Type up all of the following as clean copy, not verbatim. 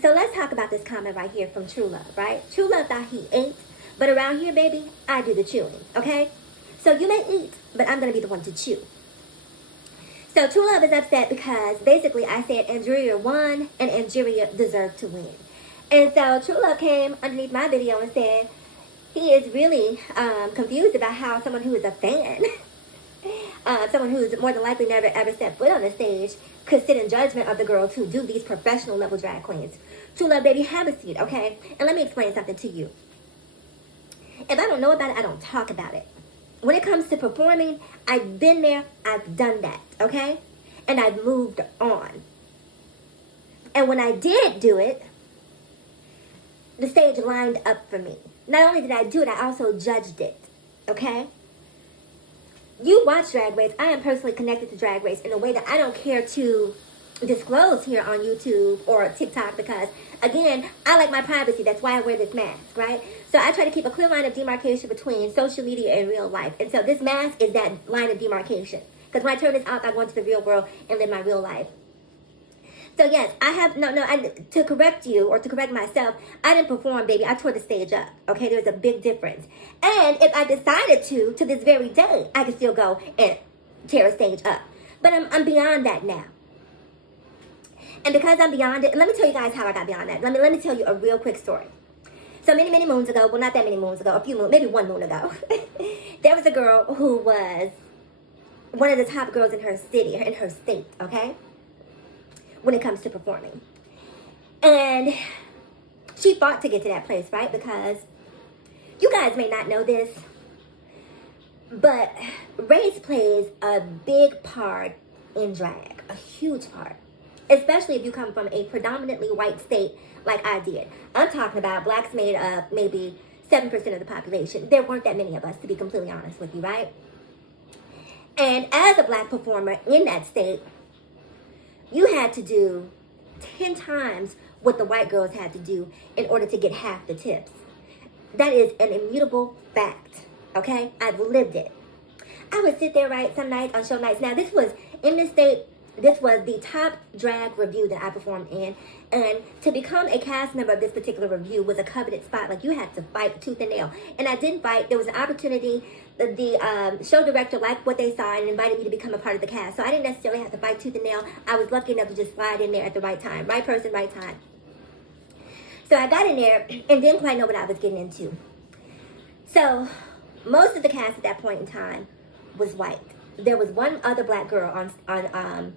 So let's talk about this comment right here from True Love, right? True Love thought he ate, but around here, baby, I do the chewing, okay? So you may eat, but I'm gonna be the one to chew. So True Love is upset because basically I said Angeria won and Angeria deserved to win. And so True Love came underneath my video and said he is really confused about how someone who is a fan, someone who's more than likely never ever set foot on the stage, could sit in judgment of the girls who do these professional level drag queens. True Love, baby, have a seat, okay? And let me explain something to you. If I don't know about it, I don't talk about it. When it comes to performing, I've been there, I've done that, okay? And I've moved on. And when I did do it, the stage lined up for me. Not only did I do it, I also judged it, okay? You watch Drag Race. I am personally connected to Drag Race in a way that I don't care to disclose here on YouTube or TikTok because, again, I like my privacy. That's why I wear this mask, right? So I try to keep a clear line of demarcation between social media and real life. And so this mask is that line of demarcation. Because when I turn this off, I go into the real world and live my real life. So yes, I have, to correct you or to correct myself, I didn't perform, baby. I tore the stage up, okay? There's a big difference. And if I decided to this very day, I could still go and tear a stage up. But I'm beyond that now. And because I'm beyond it, and let me tell you guys how I got beyond that. Let me tell you a real quick story. So many moons ago, well, not that many moons ago, a few moons, maybe one moon ago, there was a girl who was one of the top girls in her city, in her state, okay? When it comes to performing. And she fought to get to that place, right? Because you guys may not know this, but race plays a big part in drag, a huge part. Especially if you come from a predominantly white state like I did. I'm talking about blacks made up maybe 7% of the population. There weren't that many of us, to be completely honest with you, right? And as a black performer in that state, you had to do 10 times what the white girls had to do in order to get half the tips. That is an immutable fact, okay? I've lived it. I would sit there, right, some nights on show nights. Now, this was, in this state, this was the top drag review that I performed in. And to become a cast member of this particular review was a coveted spot. Like, you had to fight tooth and nail. And I didn't fight. There was an opportunity. The show director liked what they saw and invited me to become a part of the cast. So I didn't necessarily have to fight tooth and nail. I was lucky enough to just slide in there at the right time. Right person, right time. So I got in there and didn't quite know what I was getting into. So most of the cast at that point in time was white. There was one other black girl on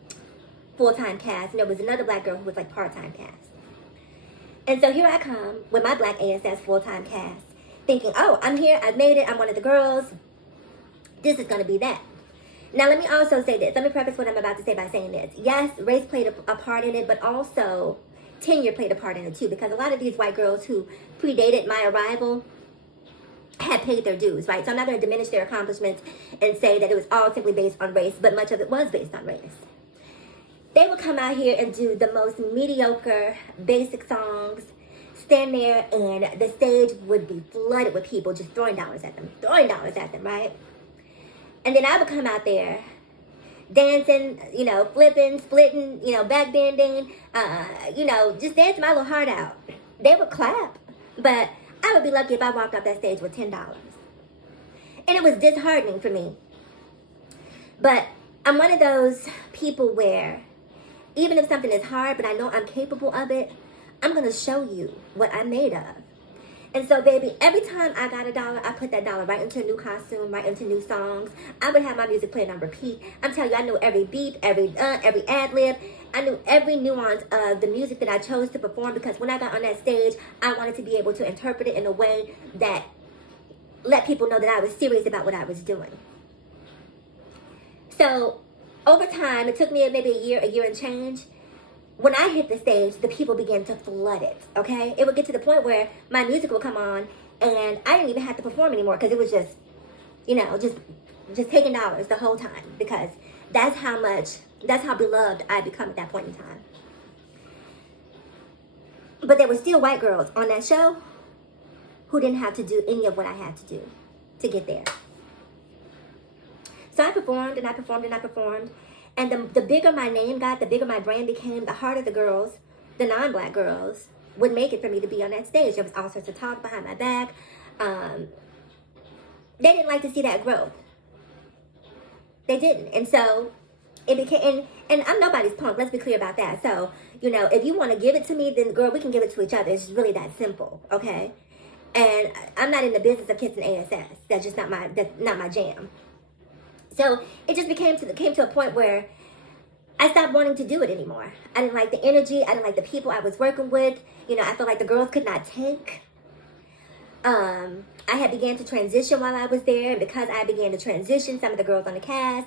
full-time cast, and there was another black girl who was like part-time cast. And so here I come with my black ASS full-time cast, thinking, oh, I'm here, I've made it, I'm one of the girls. This is going to be that. Now, let me also say this. Let me preface what I'm about to say by saying this. Yes, race played a part in it, but also tenure played a part in it too, because a lot of these white girls who predated my arrival had paid their dues, right? So I'm not going to diminish their accomplishments and say that it was all simply based on race, but much of it was based on race. They would come out here and do the most mediocre, basic songs, stand there, and the stage would be flooded with people just throwing dollars at them, right? And then I would come out there dancing, flipping, splitting, backbending, just dancing my little heart out. They would clap, but I would be lucky if I walked off that stage with $10. And it was disheartening for me. But I'm one of those people where even if something is hard, but I know I'm capable of it, I'm going to show you what I'm made of. And so, baby, every time I got $1, I put that dollar right into a new costume, right into new songs. I would have my music playing on repeat. I'm telling you, I knew every beat, every ad-lib. I knew every nuance of the music that I chose to perform, because when I got on that stage, I wanted to be able to interpret it in a way that let people know that I was serious about what I was doing. So, over time, it took me maybe a year and change. When I hit the stage, the people began to flood it, okay? It would get to the point where my music would come on, and I didn't even have to perform anymore, because it was just, just taking dollars the whole time, because that's how beloved I become at that point in time. But there were still white girls on that show who didn't have to do any of what I had to do to get there. So I performed and I performed and I performed. And the bigger my name got, the bigger my brand became, the harder the girls the non-black girls would make it for me to be on that stage. There was all sorts of talk behind my back. They didn't like to see that growth. They didn't. And so it became, and I'm nobody's punk, let's be clear about that. So, you know, if you want to give it to me, then girl, we can give it to each other. It's really that simple, okay? And I'm not in the business of kissing ASS. That's just not my jam. So it just came to a point where I stopped wanting to do it anymore. I didn't like the energy. I didn't like the people I was working with. You know, I felt like the girls could not take. I had began to transition while I was there, and because I began to transition, some of the girls on the cast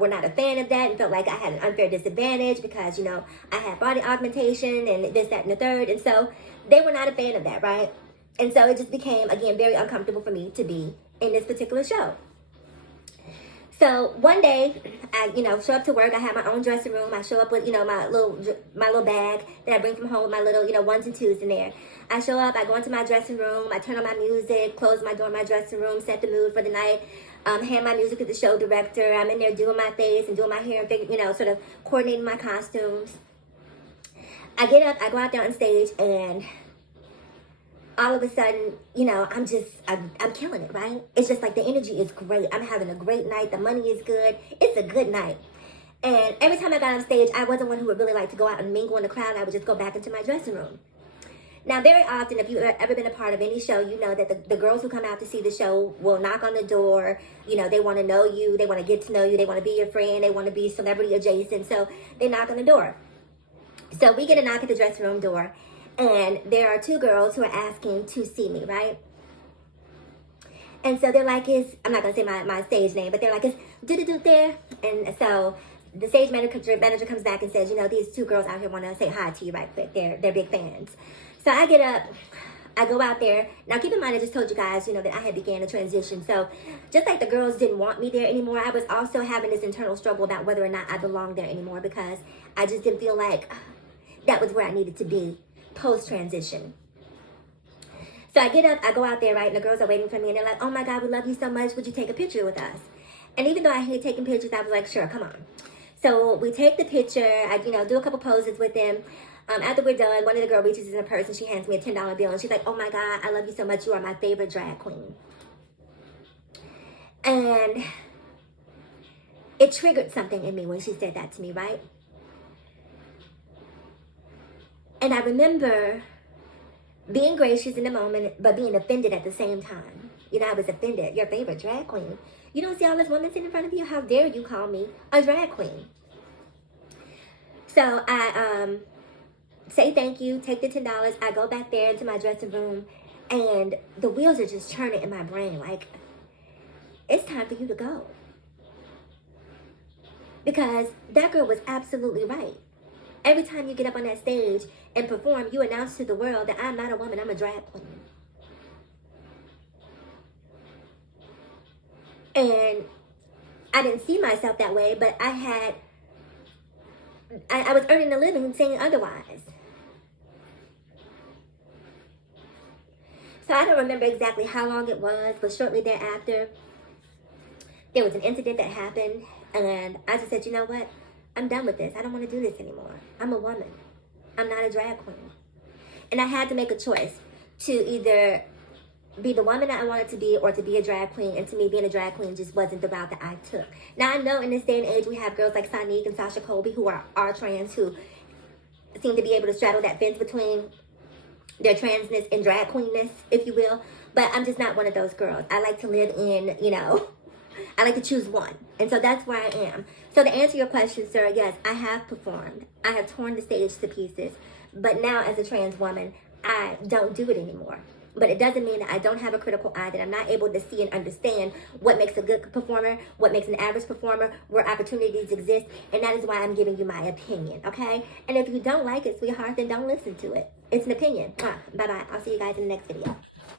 were not a fan of that and felt like I had an unfair disadvantage because, you know, I had body augmentation and this, that, and the third. And so they were not a fan of that, right? And so it just became, again, very uncomfortable for me to be in this particular show. So one day, I, you know, show up to work. I have my own dressing room. I show up with, you know, my little bag that I bring from home with my little, you know, ones and twos in there. I show up. I go into my dressing room. I turn on my music, close my door in my dressing room, set the mood for the night. Hand my music to the show director. I'm in there doing my face and doing my hair, you know, sort of coordinating my costumes. I get up. I go out there on stage, and all of a sudden, you know, I'm killing it, right? It's just like the energy is great. I'm having a great night. The money is good. It's a good night. And every time I got on stage, I wasn't one who would really like to go out and mingle in the crowd. I would just go back into my dressing room. Now, very often, if you've ever been a part of any show, you know that the girls who come out to see the show will knock on the door. You know, they want to know you. They want to get to know you. They want to be your friend. They want to be celebrity adjacent. So they knock on the door. So we get a knock at the dressing room door. And there are two girls who are asking to see me, right? And so they're like, I'm not going to say my stage name, but they're like, is do there? And so the stage manager comes back and says, you know, these two girls out here want to say hi to you right quick. They're big fans. So I get up, I go out there. Now keep in mind, I just told you guys, you know, that I had began a transition. So just like the girls didn't want me there anymore, I was also having this internal struggle about whether or not I belonged there anymore, because I just didn't feel like that was where I needed to be post-transition. So I get up, I go out there, right, and the girls are waiting for me, and they're like, oh my God, we love you so much, would you take a picture with us? And even though I hate taking pictures, I was like, sure, come on. So we take the picture, I, you know, do a couple poses with them. After we're done, one of the girls reaches in her purse and she hands me a $10 bill, and she's like, oh my God, I love you so much, you are my favorite drag queen. And it triggered something in me when she said that to me, right? And I remember being gracious in the moment, but being offended at the same time. You know, I was offended. Your favorite drag queen. You don't see all this women sitting in front of you? How dare you call me a drag queen? So I say thank you, take the $10. I go back there into my dressing room, and the wheels are just turning in my brain. Like, it's time for you to go. Because that girl was absolutely right. Every time you get up on that stage and perform, you announce to the world that I'm not a woman, I'm a drag queen. And I didn't see myself that way, but I was earning a living saying otherwise. So I don't remember exactly how long it was, but shortly thereafter, there was an incident that happened, and I just said, you know what? I'm done with this. I don't want to do this anymore. I'm a woman. I'm not a drag queen. And I had to make a choice to either be the woman that I wanted to be or to be a drag queen. And to me, being a drag queen just wasn't the route that I took. Now, I know in this day and age, we have girls like Sonique and Sasha Colby who are trans, who seem to be able to straddle that fence between their transness and drag queenness, if you will. But I'm just not one of those girls. I like to live in, you know, I like to choose one. And so that's where I am. So to answer your question, sir, yes, I have performed. I have torn the stage to pieces. But now as a trans woman, I don't do it anymore. But it doesn't mean that I don't have a critical eye, that I'm not able to see and understand what makes a good performer, what makes an average performer, where opportunities exist. And that is why I'm giving you my opinion, okay? And if you don't like it, sweetheart, then don't listen to it. It's an opinion. Bye-bye. I'll see you guys in the next video.